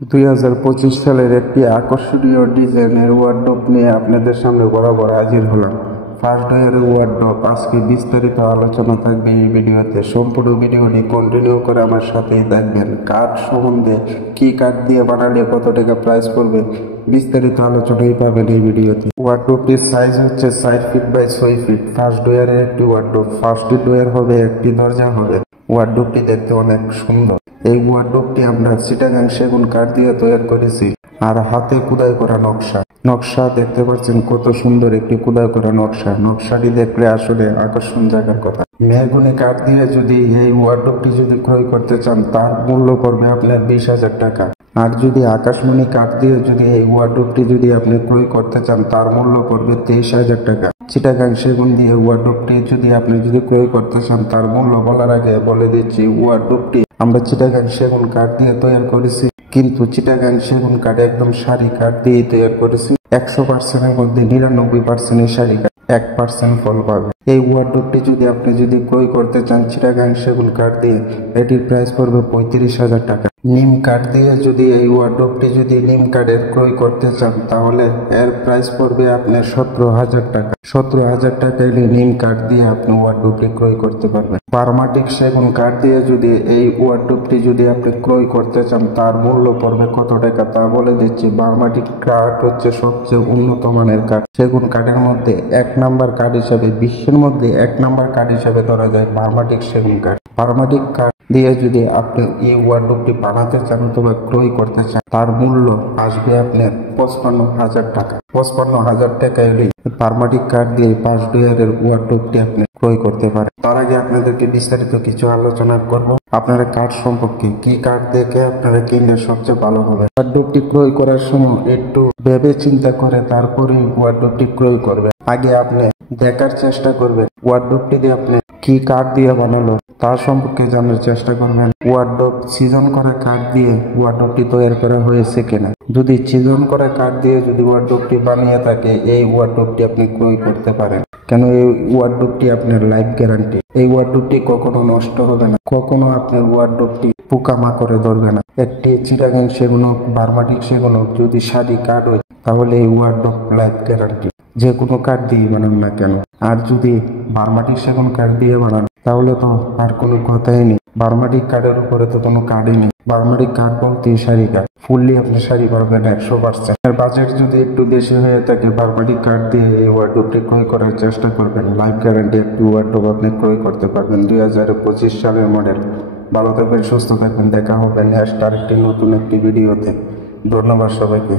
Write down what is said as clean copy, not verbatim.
2025 সালের একটি আকর্ষণীয় ডিজাইনের ওয়ার্ডরোব নিয়ে আপনাদের সামনে বরাবর হাজির হলাম। ফার্স্ট ডোয়ের ওয়ার্ডরোব আজকে বিস্তারিত আলোচনা থাকবে এই ভিডিওতে। সম্পূর্ণ ভিডিওটি কন্টিনিউ করে আমার সাথেই দেখবেন। কাঠ সম্বন্ধে, কি কাঠ দিয়ে বানালে কত টাকা প্রাইস পড়বে, বিস্তারিত আলোচনাই পাবেন এই ভিডিওতে। ওয়ার্ডরোবটির সাইজ হচ্ছে 4 ফিট বাই 6 ফিট। ফার্স্ট ডোয়ারের একটি ওয়ার্ডরোব। ফার্স্ট ডোয়ার হবে, একটি দরজা হবে। ওয়ার্ডরোবটি দেখতে অনেক সুন্দর। এই ওয়ার্ডরোবটি আমরা চিটাগাং সেগুন কাঠ দিয়ে তৈরি করেছি, আর হাতে খোদাই করা নকশা দেখতে পাচ্ছেন কত সুন্দর একটি খোদাই করা নকশাটি দেখলে আসলে আকর্ষণ জায়গার কথা। মেহগনি কাঠ দিয়ে যদি এই ওয়ার্ডরোবটি যদি ক্রয় করতে চান, তার মূল্য পড়বে আপনার 20,000 টাকা। আর যদি আকাশমণি কাঠ দিয়ে যদি এই ওয়ার্ডরোবটি যদি আপনি ক্রয় করতে চান, তার মূল্য পড়বে 23,000 টাকা। চিটাগাং সেগুন দিয়ে ওয়ার্ডরোবটি যদি আপনি ক্রয় করতে চান, তার মূল্য বলার আগে বলে দিচ্ছি, ওয়ার্ডরোবটি আমরা চিটাগাং সেগুন কাঠ দিয়ে তৈরি করেছি, কিন্তু চিটাগাং সেগুন কাঠ একদম সারি কাঠ দিয়ে তৈরি করেছি। 100%-এর মধ্যে 99% সারি কাঠ, 1% ফল পাবে। এই ওয়ার্ডরোবটি যদি আপনি ক্রয় করতে চান চিটাগাং সেগুন কাঠ দিয়ে, এটির প্রাইস পড়বে 35,000 টাকা। নিম কাঠ দিয়ে যদি এই ওয়ার্ডরোবটি নিম কাঠের ক্রয় করতে চান, তাহলে এর প্রাইস পড়বে আপনার 17,000 টাকা। 17,000 টাকা এলে নিম কাঠ দিয়ে আপনি ওয়ার্ডরোবটি ক্রয় করতে পারবেন। বার্মাটিক সেগুন কাঠ দিয়ে যদি এই ওয়ার্ডরোবটি আপনি ক্রয় করতে চান, তার মূল্য পড়বে কত টাকা তা বলে দিচ্ছি। বার্মাটিক কাঠ হচ্ছে সবচেয়ে উন্নত মানের কাঠ। সেগুন কাঠের মধ্যে 1 নাম্বার কাঠ হিসাবে, বিশ্বের মধ্যে 1 নাম্বার কাঠ হিসাবে ধরা যায় বার্মাটিক সেগুন কাঠ। বার্মাটিক কাঠ দিয়ে যদি আপনি এই ওয়ার্ডরোবটি বানাতে চান অথবা ক্রয় করতে চান, তার মূল্য আসবে আপনার 55,000 টাকা। 55,000 টাকা এলেই বার্মাটিক কাঠ দিয়ে 5 ডয়ারের ওয়ার্ডরোবটি আপনি ক্রয় করতে পারেন। তার আগে আপনাদেরকে বিস্তারিত কিছু আলোচনা করব। আপনারা কাঠ সম্পর্কে, কি কাঠ দেখে আপনারা কিনলে সবচেয়ে ভালো হবে। ওয়ার্ডরোবটি ক্রয় করার সময় একটু ভেবে চিন্তা করে তারপরে ওয়ার্ডরোবটি ক্রয় করবে। আগে আপনি দেখার চেষ্টা করবেন ওয়ার্ডরোবটি দিয়ে আপনি কি কাঠ দিয়ে বানালো, তার সম্পর্কে জানার চেষ্টা করবেন। ওয়ার্ডরোব সিজন করা কাঠ দিয়ে ওয়ার্ডরোবটি তৈরি করা হয়েছে কিনা। যদি সিজন করা কাঠ দিয়ে ওয়ার্ডরোবটি বানিয়ে থাকে, এই ওয়ার্ডরোবটি আপনি ক্রয় করতে পারেন। কেন, এই ওয়ার্ডরোবটি আপনার লাইফ গ্যারান্টি। এই ওয়ার্ডরোবটি কখনো নষ্ট হবে না, কখনো আপনার ওয়ার্ডরোবটি পোকামাকড়ে ধরবে না। একটি চিটাগাং সেগুন হোক, বার্মাটিক সেগুন হোক, যদি সারি কাঠ হয়, তাহলে এই ওয়ার্ডরোব লাইফ গ্যারান্টি। যে কোনো কাঠ দিয়ে বানান না কেন। আর যদি বার্মাটিক সেগুন কাঠ দিয়ে বানান, তাহলে তো আর কোনো কথাই নেই। বার্মাটিক কাঠের উপরে তো কোনো কাঠই নেই। বার্মাটিক কাঠ বলতে সারি কাঠ, ফুললি আপনি সারি পারবেন 100%। আর বাজেট যদি একটু বেশি হয়ে থাকে, বার্মাটিক কাঠ দিয়ে এই ওয়ার্ডরোবটি ক্রয় করার চেষ্টা করবেন। লাইফ গ্যারান্টি একটি ওয়ার্ডরোব আপনি ক্রয় করতে পারবেন। 2025 সালের মডেল। ভালো থাকবেন, সুস্থ থাকবেন। দেখা হবে নেক্সট আরেকটি নতুন একটি ভিডিওতে। ধন্যবাদ সবাইকে।